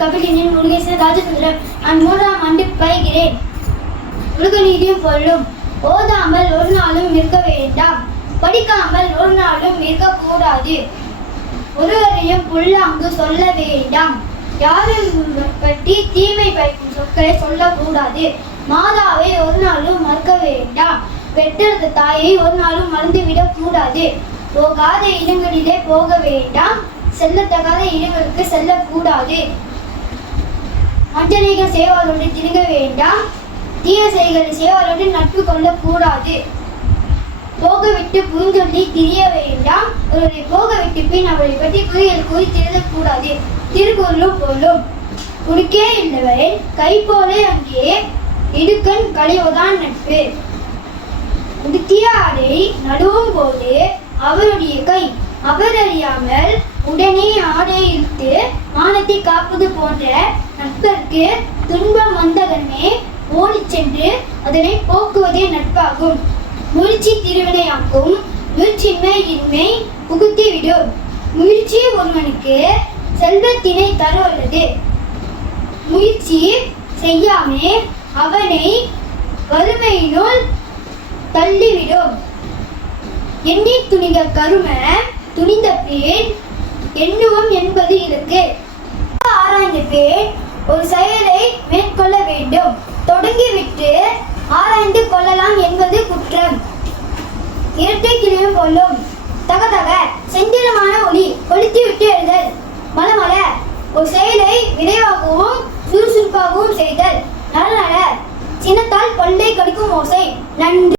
கபிலினின் முருகேசன் ராஜசுந்தரம். நான் மூன்றாம் ஆண்டு பயிகிறேன் உலக நீதியும் பொருளும். ஓதாமல் ஒரு நாளும் இருக்க வேண்டாம். படிக்காமல் ஒரு நாளும் இருக்கக்கூடாது ஒருவரையும் புல்லாங்கு சொல்ல வேண்டாம். யாரும் பற்றி தீமை பயக்கும் சொற்களை சொல்லக்கூடாது. மாதாவை ஒரு நாளும் மறக்க வேண்டாம். பெற்றெடுத்த தாயை ஒரு நாளும் மறந்துவிடக் கூடாது. போகாத இடங்களிலே போக வேண்டாம். செல்லத்தகாத இடங்களுக்கு செல்லக்கூடாது. அஞ்சனைக செய்வாரோடு திருக வேண்டாம். தீய செய்களை செய்வாரோடு நட்பு கொள்ளக்கூடாது போக விட்டு புரிஞ்சொல்லி திரிய வேண்டாம். ஒருவரை போக விட்டு பின் அவரை பற்றி குறியல் கூறி திருதக்கூடாது திருக்குறளும் பொருளும். குறுக்கே இல்லவரை கை போலே அங்கே இடுக்கண் கழிவுதான் நட்பு. உடுத்திய ஆடை நடுவும் போது அவருடைய கை. அவரறியாமல் உடனே ஆடை இழுத்து மானத்தை காப்பது போன்ற நட்பர்க்கு துன்பம் வந்ததனே ஓடி சென்று அதனை போக்குவதே நட்பாகும். முயற்சி திருவினையாக்கும் முயற்சின்மை இன்மை புகுத்திவிடும் முயற்சி ஒருவனுக்கு செல்வத்தினை தருவல்லது. முயற்சி செய்யாமே அவனை வறுமையினுள் தள்ளிவிடும். எண்ணி துணிந்த கரும துணிந்த பேன் எண்ணுவம் என்பது இருக்கு ஆராய்ந்த பேன் ஒரு செயலை மேற்கொள்ள வேண்டும். தொடங்கிவிட்டு ஆராய்ந்து கொள்ளலாம் என்பது குற்றம். இரட்டை கிளியும் கொள்ளும். தகதக செந்திரமான செந்திலமான ஒளி கொளுத்தி விட்டு எழுதல். மலமல ஒரு செயலை விரைவாகவும் சுறுசுறுப்பாகவும் செய்தல். நல நல சின்னத்தால் பல்லை கடிக்கும் ஓசை. நன்றி.